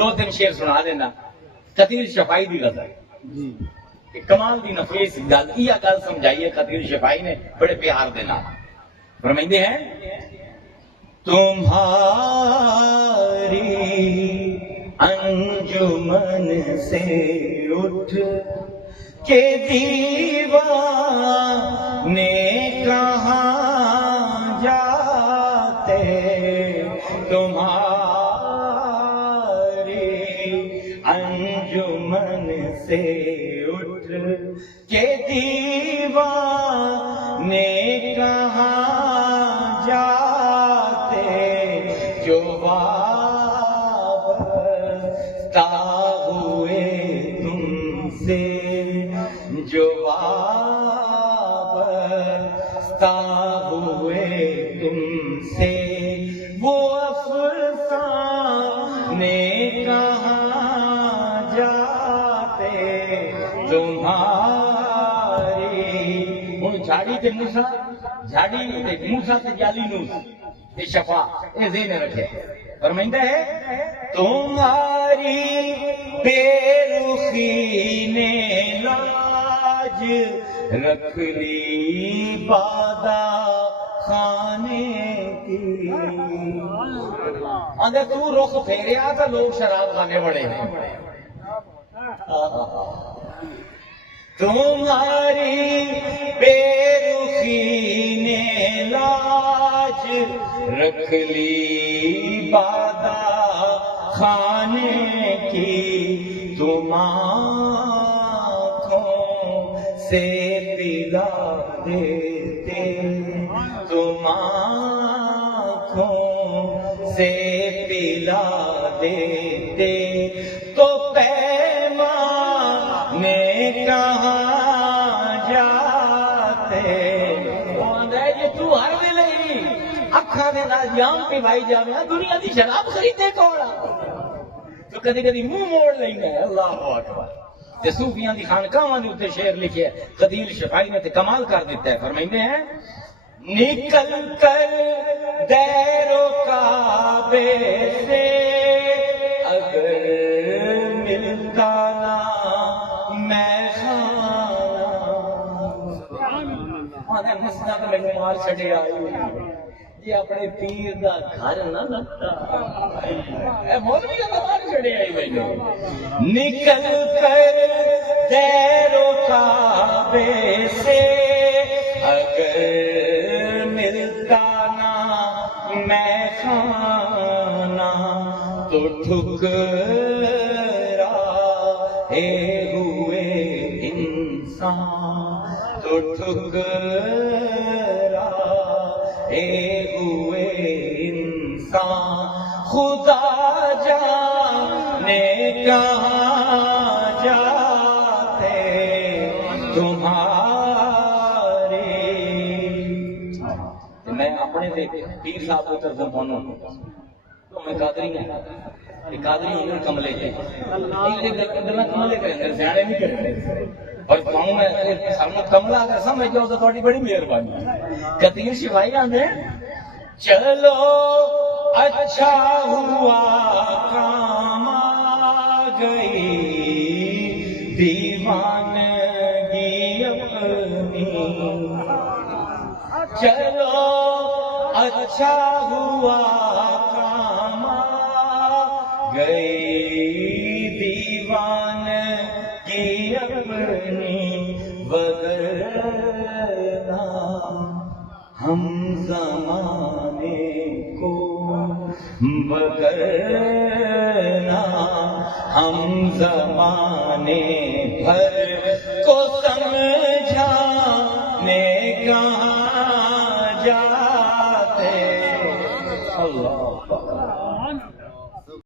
دو تین شعر سنا دینا خطیر شفائی دی غزل کمال دی نفیس گل یہ گل سمجھائیے خطیر شفائی نے بڑے پیار دینا فرمائندے ہیں تمہاری انجمن سے اٹھ کے دیوانے کہاں جاتے تمہاری انجمن سے اٹھ کے دیوانے کہاں جاتے جو وابستہ ہوئے تم سے جو وابستہ ہوئے تم سے وہ افسانے کہاں جاتے تمہاری ہن جھاڑی تے موسیٰ جھاڑی تے موسیٰ تے جالی نوس تے شفا اے ذہن رکھے فرمائندہ ہے تمہاری بے رخی نے لاج رکھ لی بادہ خانے کی اندر تو رخ پھیریا تو لوگ شراب خانے بڑے ہیں تمہاری بے رخی نے لاج رکھ لی بادہ خانے کی تم آنکھوں سے پلا دیتے تم آنکھوں سے پلا دیتے تو پیمانے کہاں جاتے یہ تو ہر ویلے اکھاں دے نال جام پہ بھائی جاوے دنیا دی شراب خریدے کون تو کدی کدی منہ موڑ لینا ہے اللہ اکبر تے صوفیاں دی خانقاہاں دے اوتے شعر لکھے خطیر شفائی نے تے کمال کر دیتا ہے فرمائندے ہیں نکل کر دیر و کعبے سے اگر ملتا نہ میں خانہ مسنا تو میں مار چھڑے آئی یہ اپنے پیر دا گھر نہ لگتا اے مولوی کا مار چھڑے آئی میں نکل کر دیر و کعبے سے اگر ملتا نہ میں خانہ تو ٹھکرائے ہوئے انسان تو ٹھکرائے ہوئے انسان خدا جانے کہاں جاتے تمہارے میں اپنے دے پیر صاحب کو ترجم پہنوں تو میں قادری ہیں قادری اندر کملے جائے اندر کملے کریں اندر زیادہ نہیں کریں اور کہوں میں سامنے کملہ اگر سمجھ جاؤ تو تھوڑی بڑی مہربانی خطیر شفائی آندے چلو اچھا ہوا کام آ گئی دیوانگی اپنی چلو اچھا ہوا کام آ گئی دیوانگی اپنی وگرنہ ہم زمانے کو وگرنہ ہم زمانے بھر کو سمجھانے کا